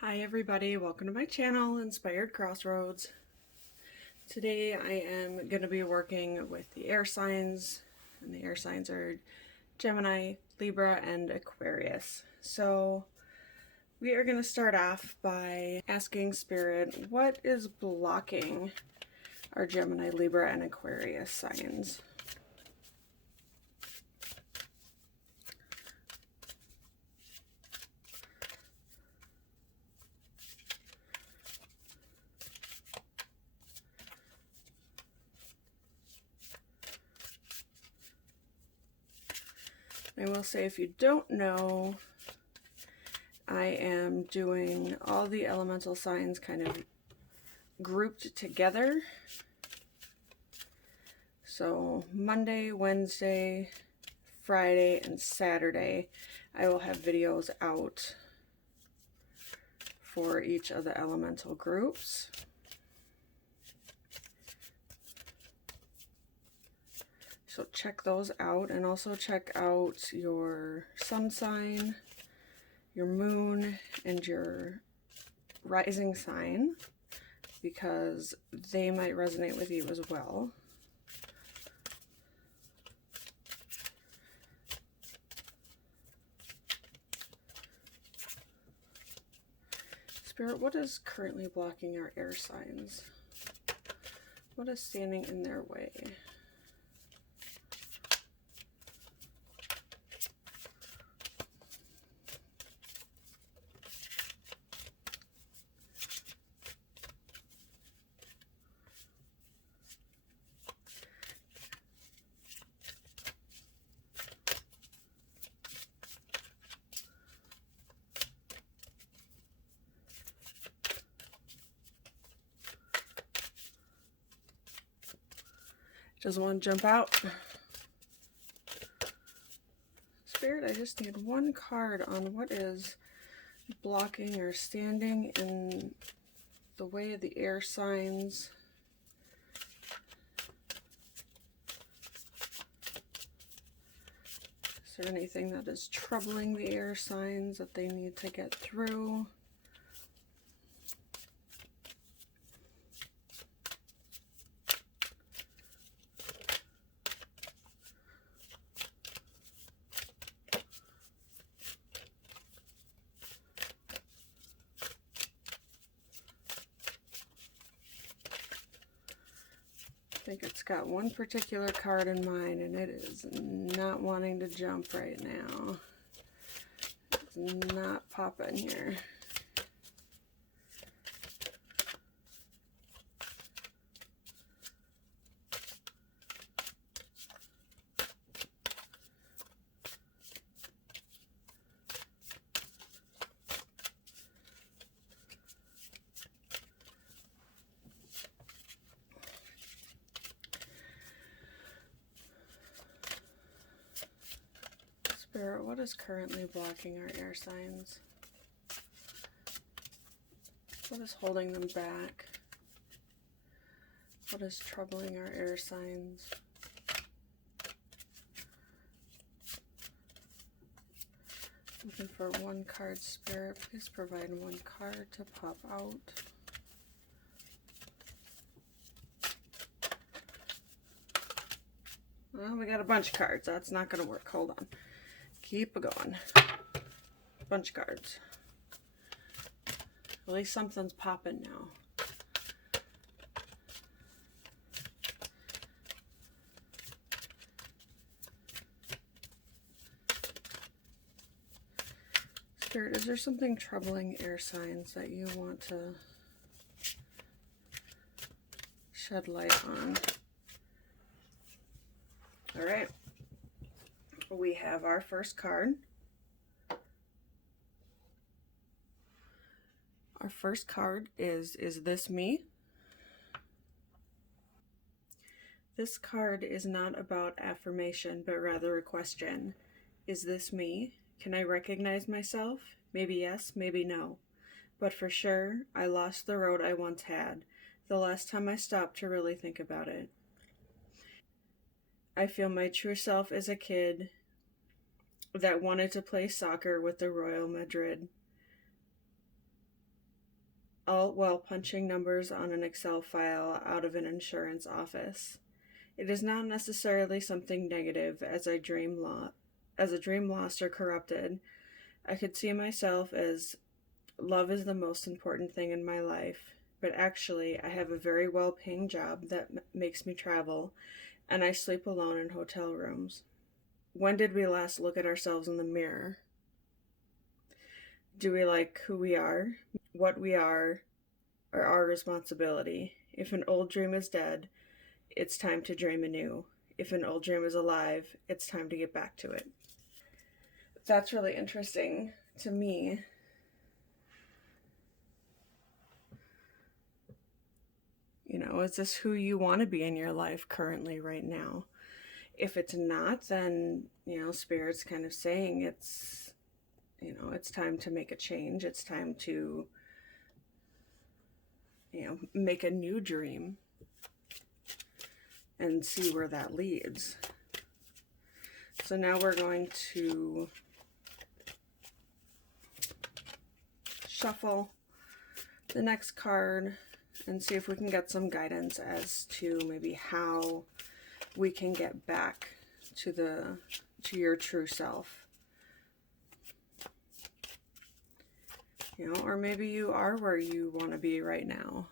Hi everybody, welcome to my channel, Inspired Crossroads. Today I am going to be working with the air signs, and the air signs are Gemini, Libra, and Aquarius. So we are going to start off by asking Spirit, what is blocking our Gemini, Libra, and Aquarius signs? I will say, if you don't know, I am doing all the elemental signs kind of grouped together. So Monday, Wednesday, Friday, and Saturday, I will have videos out for each of the elemental groups. So check those out, and also check out your sun sign, your moon, and your rising sign, because they might resonate with you as well. Spirit, what is currently blocking our air signs? What is standing in their way? Doesn't want to jump out. Spirit, I just need one card on what is blocking or standing in the way of the air signs. Is there anything that is troubling the air signs that they need to get through? I think it's got one particular card in mind, and it is not wanting to jump right now. It's not popping here. Spirit, what is currently blocking our air signs? What is holding them back? What is troubling our air signs? Looking for one card, Spirit. Please provide one card to pop out. Well, we got a bunch of cards. That's not going to work. Hold on. Keep it going. Bunch of cards. At least something's popping now. Spirit, is there something troubling air signs that you want to shed light on? All right. We have our first card. Our first card is this me? This card is not about affirmation, but rather a question. Is this me? Can I recognize myself? Maybe yes, maybe no. But for sure, I lost the road I once had, the last time I stopped to really think about it. I feel my true self as a kid that wanted to play soccer with the Royal Madrid. all while punching numbers on an Excel file out of an insurance office. It is not necessarily something negative as a dream lost or corrupted. I could see myself as love is the most important thing in my life, but actually I have a very well-paying job that makes me travel, and I sleep alone in hotel rooms. When did we last look at ourselves in the mirror? Do we like who we are, what we are, or our responsibility? If an old dream is dead, it's time to dream anew. If an old dream is alive, it's time to get back to it. That's really interesting to me. You know, is this who you want to be in your life currently right now? If it's not, then, Spirit's kind of saying it's time to make a change. It's time to, make a new dream and see where that leads. So now we're going to shuffle the next card and see if we can get some guidance as to maybe how we can get back to your true self. Or maybe you are where you want to be right now.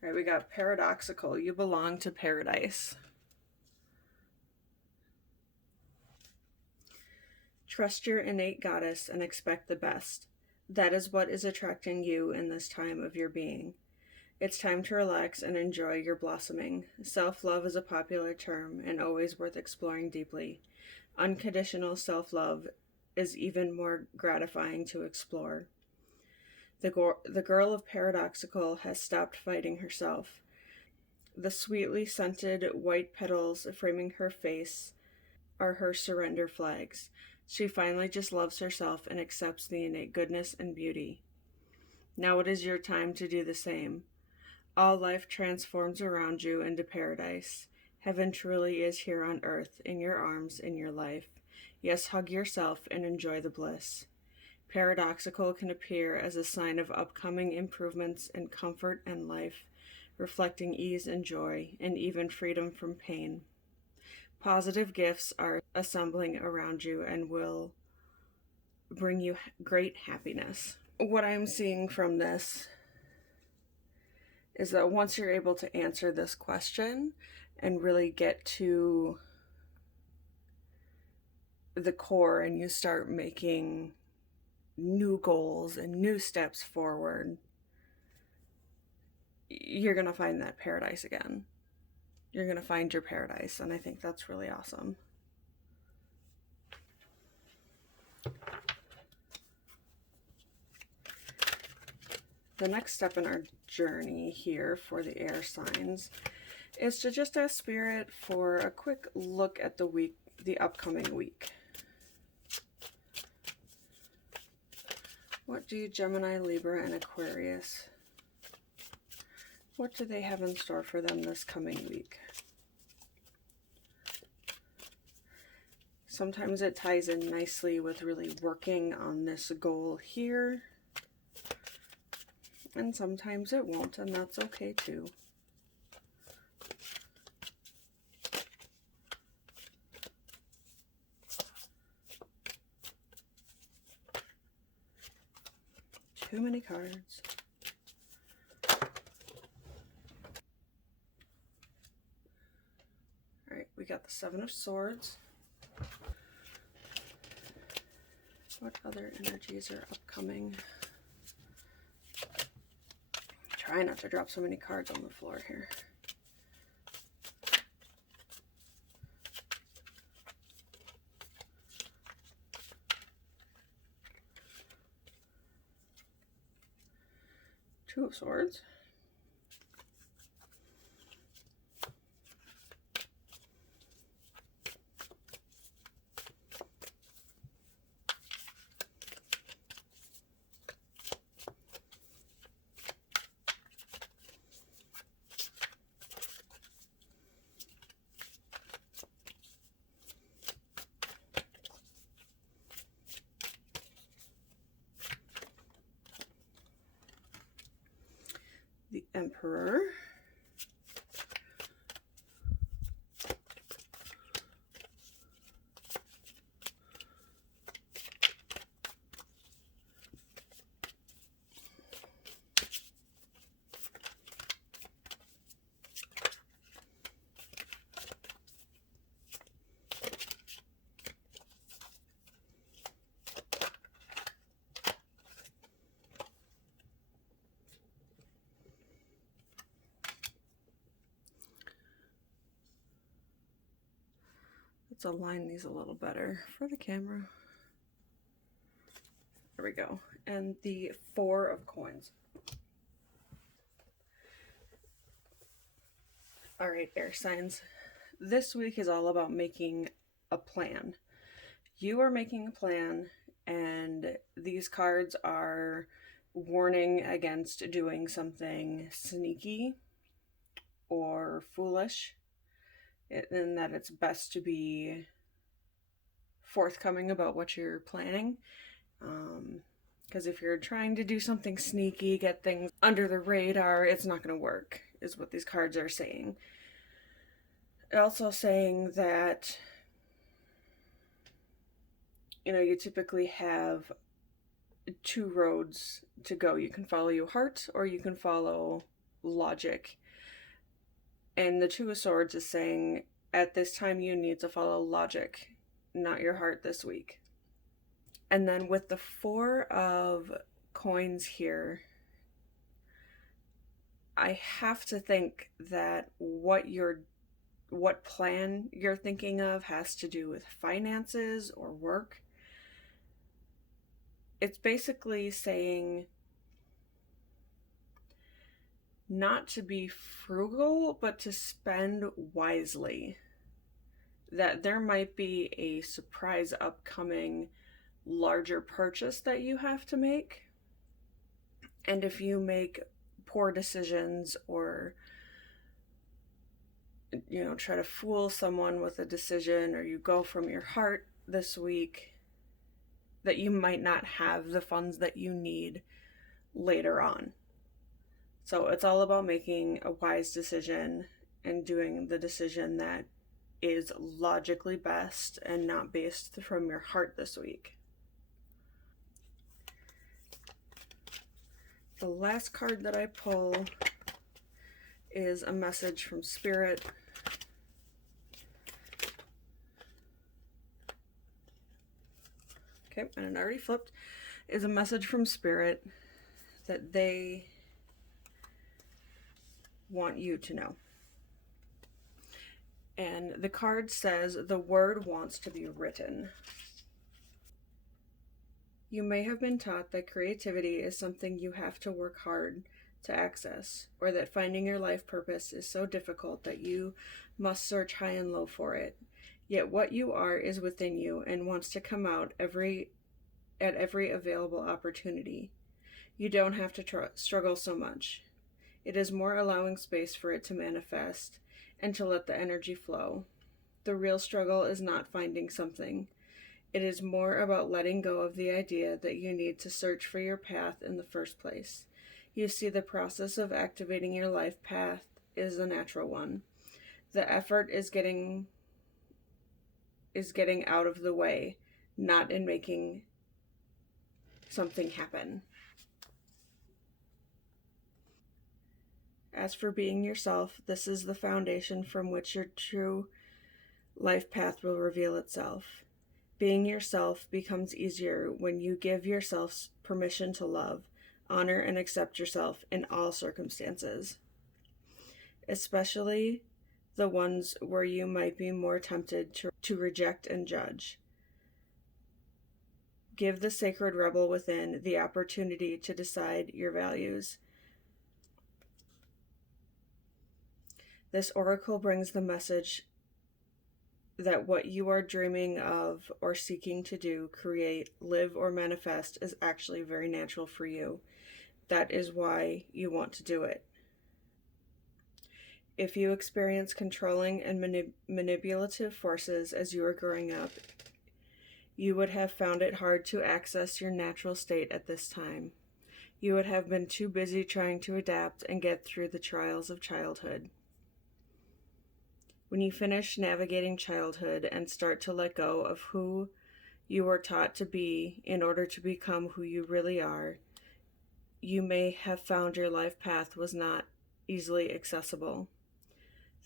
All right, we got paradoxical. You belong to paradise. Trust your innate goddess and expect the best. That is what is attracting you in this time of your being. It's time to relax and enjoy your blossoming. Self-love is a popular term and always worth exploring deeply. Unconditional self-love is even more gratifying to explore. The girl of paradoxical has stopped fighting herself. The sweetly scented white petals framing her face are her surrender flags. She finally just loves herself and accepts the innate goodness and beauty. Now it is your time to do the same. All life transforms around you into paradise. Heaven truly is here on earth, in your arms, in your life. Yes, hug yourself and enjoy the bliss. Paradoxical can appear as a sign of upcoming improvements in comfort and life, reflecting ease and joy, and even freedom from pain. Positive gifts are assembling around you and will bring you great happiness. What I'm seeing from this is that once you're able to answer this question and really get to the core and you start making new goals and new steps forward, you're going to find that paradise again. You're going to find your paradise, and I think that's really awesome. The next step in our journey here for the air signs is to just ask Spirit for a quick look at the upcoming week. What do Gemini, Libra, and Aquarius, what do they have in store for them this coming week? Sometimes it ties in nicely with really working on this goal here. And sometimes it won't, and that's okay too. Too many cards. All right, we got the Seven of Swords. What other energies are upcoming? Try not to drop so many cards on the floor here. Two of Swords. Emperor. Let's align these a little better for the camera. There we go. And the Four of Coins. All right, air signs. This week is all about making a plan. You are making a plan, and these cards are warning against doing something sneaky or foolish, and that it's best to be forthcoming about what you're planning. Because if you're trying to do something sneaky, get things under the radar, it's not going to work, is what these cards are saying. Also saying that, you typically have two roads to go. You can follow your heart or you can follow logic. And the Two of Swords is saying at this time you need to follow logic, not your heart this week. And then with the Four of Coins here, I have to think that what plan you're thinking of has to do with finances or work. It's basically saying not to be frugal, but to spend wisely. That there might be a surprise upcoming larger purchase that you have to make. And if you make poor decisions or try to fool someone with a decision, or you go from your heart this week, that you might not have the funds that you need later on. So it's all about making a wise decision and doing the decision that is logically best and not based from your heart this week. The last card that I pull is a message from Spirit. Okay, and it already flipped. Is a message from Spirit that they want you to know. And the card says, the word wants to be written. You may have been taught that creativity is something you have to work hard to access, or that finding your life purpose is so difficult that you must search high and low for it. Yet what you are is within you and wants to come out at every available opportunity. You don't have to struggle so much. It is more allowing space for it to manifest and to let the energy flow. The real struggle is not finding something. It is more about letting go of the idea that you need to search for your path in the first place. You see, the process of activating your life path is a natural one. The effort is getting out of the way, not in making something happen. As for being yourself, this is the foundation from which your true life path will reveal itself. Being yourself becomes easier when you give yourself permission to love, honor, and accept yourself in all circumstances, especially the ones where you might be more tempted to reject and judge. Give the sacred rebel within the opportunity to decide your values. This oracle brings the message that what you are dreaming of or seeking to do, create, live, or manifest is actually very natural for you. That is why you want to do it. If you experience controlling and manipulative forces as you are growing up, you would have found it hard to access your natural state at this time. you would have been too busy trying to adapt and get through the trials of childhood. When you finish navigating childhood and start to let go of who you were taught to be in order to become who you really are, you may have found your life path was not easily accessible.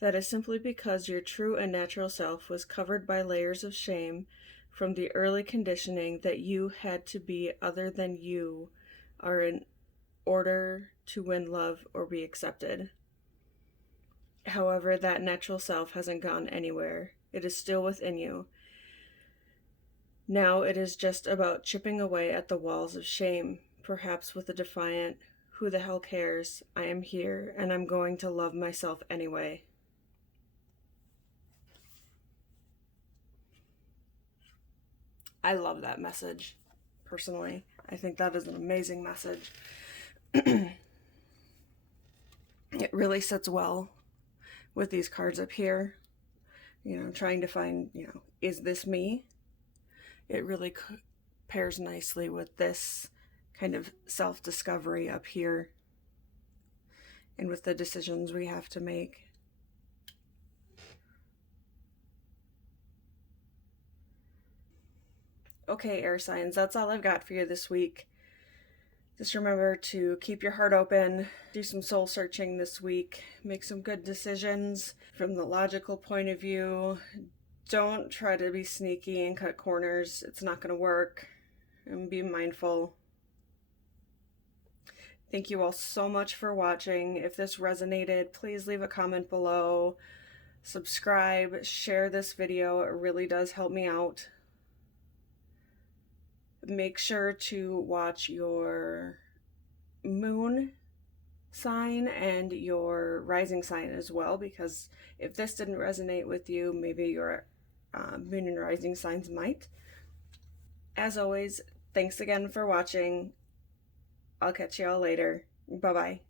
That is simply because your true and natural self was covered by layers of shame from the early conditioning that you had to be other than you are in order to win love or be accepted. However, that natural self hasn't gone anywhere. It is still within you. Now it is just about chipping away at the walls of shame, perhaps with a defiant, "Who the hell cares? I am here, and I'm going to love myself anyway." I love that message, personally. I think that is an amazing message. It really sits well with these cards up here. Trying to find, is this me? It really pairs nicely with this kind of self-discovery up here and with the decisions we have to make. Okay, air signs, that's all I've got for you this week. Just remember to keep your heart open, do some soul searching this week, make some good decisions from the logical point of view. Don't try to be sneaky and cut corners. It's not going to work. And be mindful. Thank you all so much for watching. If this resonated, please leave a comment below. Subscribe, share this video. It really does help me out. Make sure to watch your moon sign and your rising sign as well, because if this didn't resonate with you, maybe your moon and rising signs might. As always, thanks again for watching. I'll catch y'all later. Bye-bye.